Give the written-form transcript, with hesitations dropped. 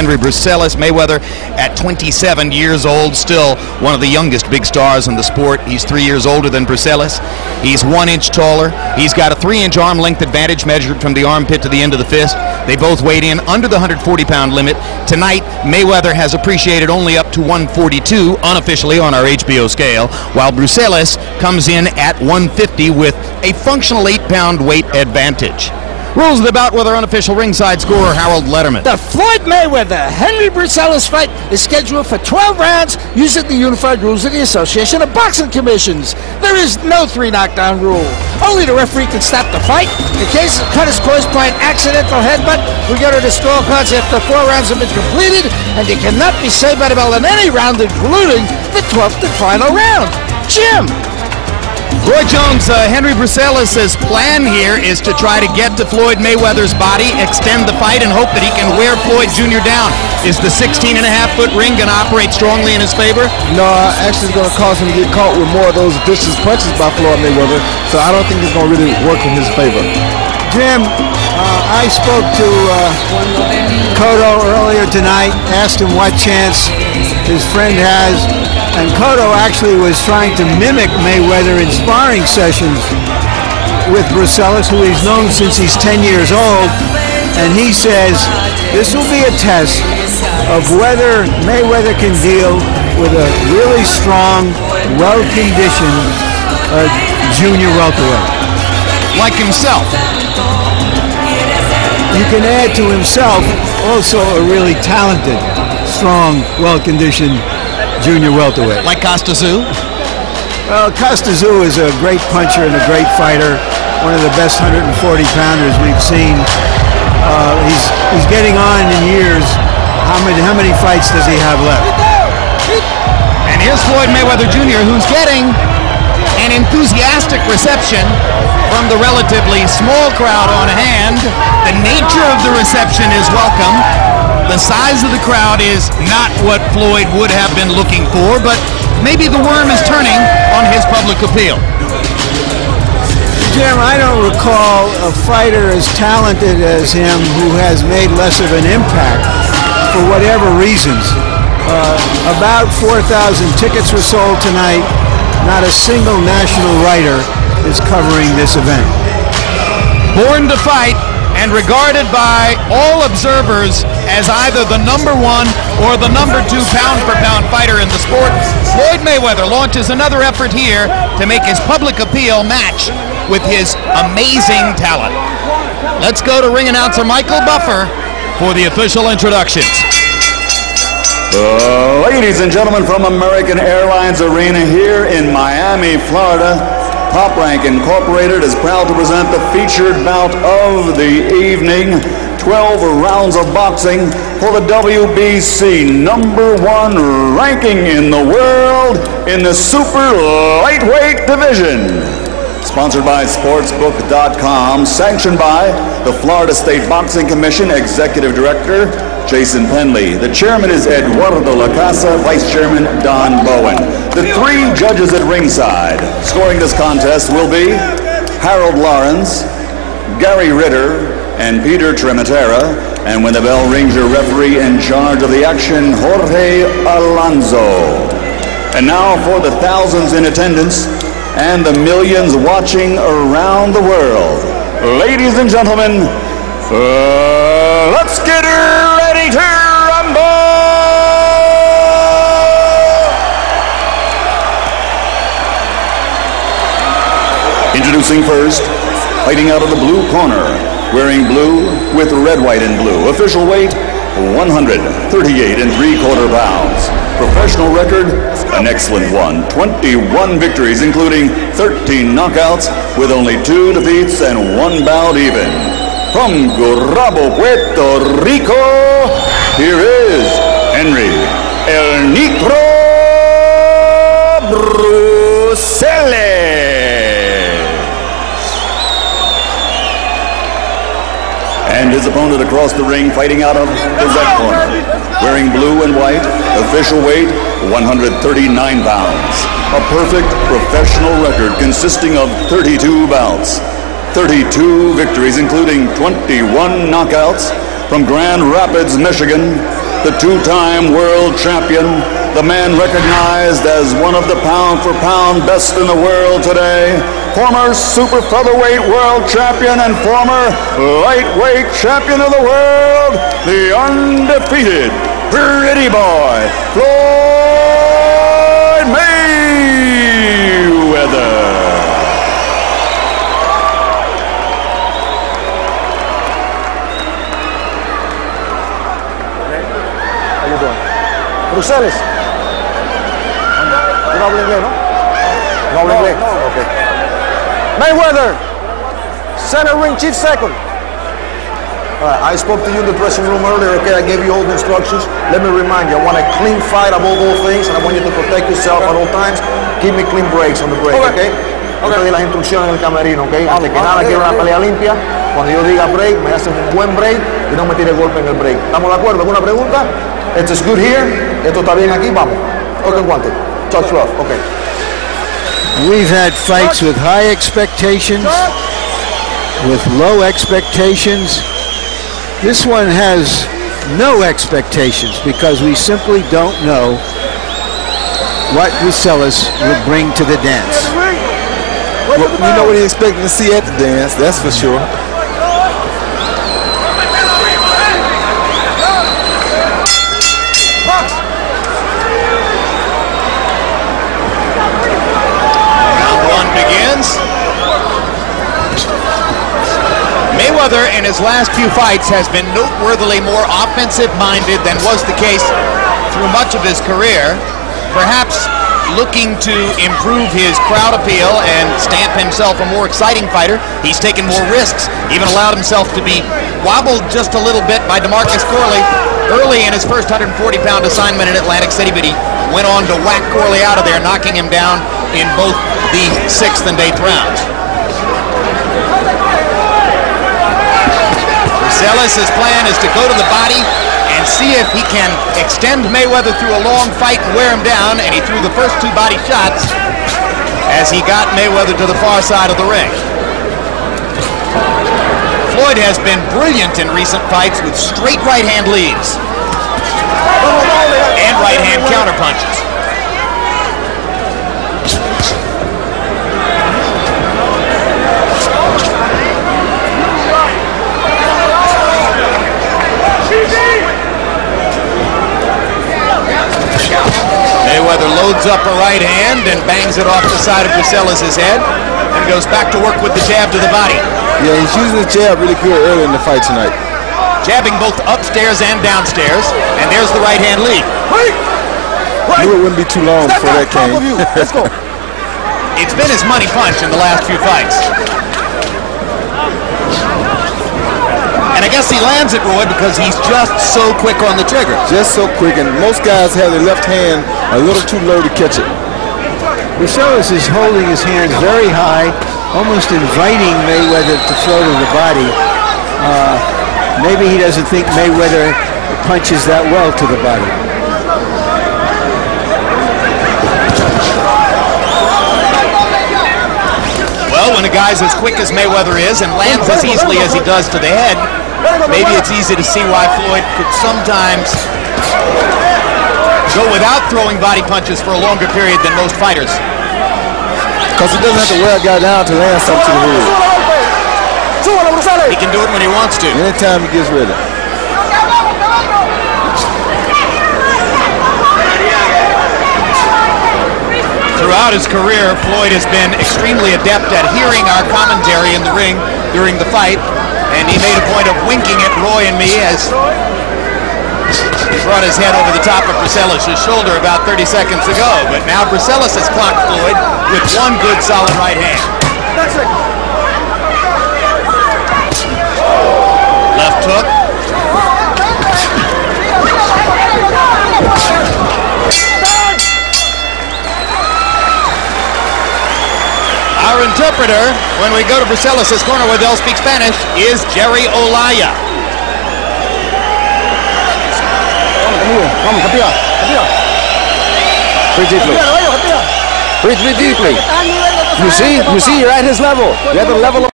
Henry Bruseles. Mayweather at 27 years old, still one of the youngest big stars in the sport. He's 3 years older than Bruseles. He's 1 inch taller. He's got a 3-inch arm length advantage measured from the armpit to the end of the fist. They both weighed in under the 140-pound limit. Tonight, Mayweather has appreciated only up to 142 unofficially on our HBO scale, while Bruseles comes in at 150 with a functional 8-pound weight advantage. Rules of the bout with our unofficial ringside scorer, Harold Letterman. The Floyd Mayweather-Henry Bruseles fight is scheduled for 12 rounds using the unified rules of the Association of Boxing Commissions. There is no 3 knockdown rule. Only the referee can stop the fight. In case the cut is caused by an accidental headbutt, we go to the scorecards after 4 rounds have been completed, and they cannot be saved by the bell in any round, including the 12th and final round. Jim! Roy Jones, Henry Bruseles' plan here is to try to get to Floyd Mayweather's body, extend the fight, and hope that he can wear Floyd Jr. down. Is the 16.5-foot ring going to operate strongly in his favor? No, actually it's going to cause him to get caught with more of those vicious punches by Floyd Mayweather, so I don't think it's going to really work in his favor. Jim, I spoke to Cotto earlier tonight, asked him what chance his friend has, and Cotto actually was trying to mimic Mayweather in sparring sessions with Bruseles, who he's known since he's 10 years old, and he says this will be a test of whether Mayweather can deal with a really strong, well-conditioned junior welterweight. Like himself. You can add to himself also a really talented, strong, well-conditioned junior welterweight. Like Costa Tszyu? Well, Costa Tszyu is a great puncher and a great fighter, one of the best 140-pounders we've seen. He's getting on in years. How many fights does he have left? And here's Floyd Mayweather Jr., who's getting an enthusiastic reception from the relatively small crowd on hand. The nature of the reception is welcome. The size of the crowd is not what Floyd would have been looking for, but maybe the worm is turning on his public appeal. Jim, I don't recall a fighter as talented as him who has made less of an impact for whatever reasons. About 4,000 tickets were sold tonight. Not a single national writer is covering this event. Born to fight and regarded by all observers as either the #1 or the #2 pound-for-pound fighter in the sport, Floyd Mayweather launches another effort here to make his public appeal match with his amazing talent. Let's go to ring announcer Michael Buffer for the official introductions. Ladies and gentlemen, from American Airlines Arena here in Miami, Florida, Top Rank Incorporated is proud to present the featured bout of the evening. 12 rounds of boxing for the WBC #1 ranking in the world in the super lightweight division. Sponsored by Sportsbook.com, sanctioned by the Florida State Boxing Commission Executive Director Jason Penley. The chairman is Eduardo Lacasa, vice chairman Don Bowen. The 3 judges at ringside scoring this contest will be Harold Lawrence, Gary Ritter, and Peter Trematera. And when the bell rings, your referee in charge of the action, Jorge Alonso. And now for the thousands in attendance and the millions watching around the world. Ladies and gentlemen, let's get ready to rumble! Introducing first, fighting out of the blue corner, wearing blue with red, white, and blue. Official weight, 138 3/4 pounds. Professional record, an excellent one. 21 victories, including 13 knockouts, with only 2 defeats and 1 bout even. From Gurabo, Puerto Rico, here is Henry El Nitro Bruseles. And his opponent across the ring, fighting out of the red corner, wearing blue and white, official weight 139 pounds. A perfect professional record consisting of 32 bouts, 32 victories, including 21 knockouts. From Grand Rapids, Michigan, the two-time world champion, the man recognized as one of the pound-for-pound best in the world today, former super featherweight world champion and former lightweight champion of the world, the undefeated pretty boy, Floyd Mayweather. Bruseles. ¿No habla inglés, no? No habla inglés. Okay. Mayweather, center ring chief second. I spoke to you in the dressing room earlier, okay? I gave you all the instructions. Let me remind you, I want a clean fight above all things, and I want you to protect yourself at all times. Give me clean breaks on the break, okay? Yo te di las instrucciones en el camerino, okay? Antes que nada, quiero una pelea limpia. Cuando yo diga break, me haces un buen break y no me tires golpe en el break. ¿Estamos de acuerdo? ¿Alguna pregunta? Esto es good here. Esto está bien aquí, vamos. Toca el guante. Touch rough, okay. We've had fights with high expectations, with low expectations. This one has no expectations because we simply don't know what Bruseles would bring to the dance. Well, we know what he's expecting to see at the dance, that's for sure. Mayweather in his last few fights has been noteworthily more offensive-minded than was the case through much of his career, perhaps looking to improve his crowd appeal and stamp himself a more exciting fighter. He's taken more risks, even allowed himself to be wobbled just a little bit by DeMarcus Corley early in his first 140-pound assignment in Atlantic City, but he went on to whack Corley out of there, knocking him down in both the 6th and 8th rounds. Bruseles' plan is to go to the body and see if he can extend Mayweather through a long fight and wear him down, and he threw the first 2 body shots as he got Mayweather to the far side of the ring. Floyd has been brilliant in recent fights with straight right-hand leads and right-hand counterpunches. Mayweather loads up a right hand and bangs it off the side of Bruseles' head and goes back to work with the jab to the body. Yeah, he's using the jab really good early in the fight tonight. Jabbing both upstairs and downstairs, and there's the right hand lead. Knew it wouldn't be too long before that came. Let's go. It's been his money punch in the last few fights. And I guess he lands it, Roy, because he's just so quick on the trigger. Just so quick, and most guys have their left hand a little too low to catch it. Bruseles is holding his hands very high, almost inviting Mayweather to throw to the body. Maybe he doesn't think Mayweather punches that well to the body. Well, when a guy's as quick as Mayweather is and lands as easily as he does to the head, maybe it's easy to see why Floyd could sometimes go without throwing body punches for a longer period than most fighters. Because he doesn't have to wear a guy down to land something to the head. He can do it when he wants to. Anytime he gets ready. Throughout his career, Floyd has been extremely adept at hearing our commentary in the ring during the fight, and he made a point of winking at Roy and me as he brought his head over the top of Bruseles' shoulder about 30 seconds ago. But now Bruseles has clocked Floyd with one good solid right hand. Left hook. Our interpreter, when we go to Bruseles' corner where they'll speak Spanish, is Jerry Olaya. Breathe deeply. You see, you're at his level. You're at the level of